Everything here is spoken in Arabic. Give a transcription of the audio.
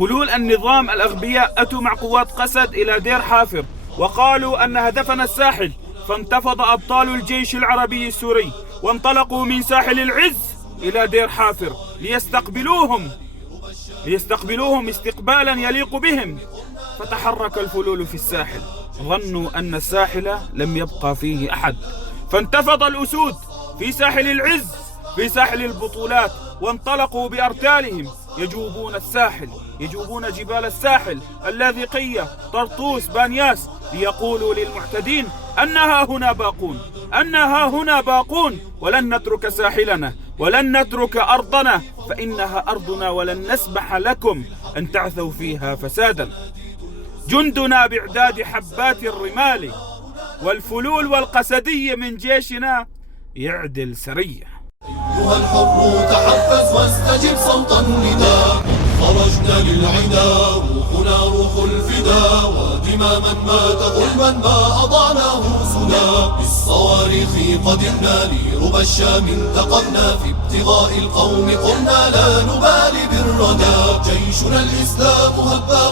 فلول النظام الأغبياء أتوا مع قوات قسد إلى دير حافر وقالوا أن هدفنا الساحل، فانتفض أبطال الجيش العربي السوري وانطلقوا من ساحل العز إلى دير حافر ليستقبلوهم استقبالا يليق بهم. فتحرك الفلول في الساحل، ظنوا أن الساحل لم يبقى فيه أحد، فانتفض الأسود في ساحل العز في ساحل البطولات، وانطلقوا بأرتالهم يجوبون الساحل، يجوبون جبال الساحل اللاذقية طرطوس بانياس، ليقولوا للمعتدين أنها هنا باقون ولن نترك ساحلنا ولن نترك أرضنا، فإنها أرضنا ولن نسمح لكم أن تعثوا فيها فسادا. جندنا بإعداد حبات الرمال، والفلول والقسدي من جيشنا يعدل سرية. أيها الحر تحفز واستجب صوت النداء، خرجنا للعدا روحنا روح الفداء، ودماء من مات ظلما ما أضعناه سدى. بالصواريخ قدمنا لربى الشام انتقمنا، في ابتغاء القوم قمنا لا نبالي بالردى. جيشنا الإسلام هبا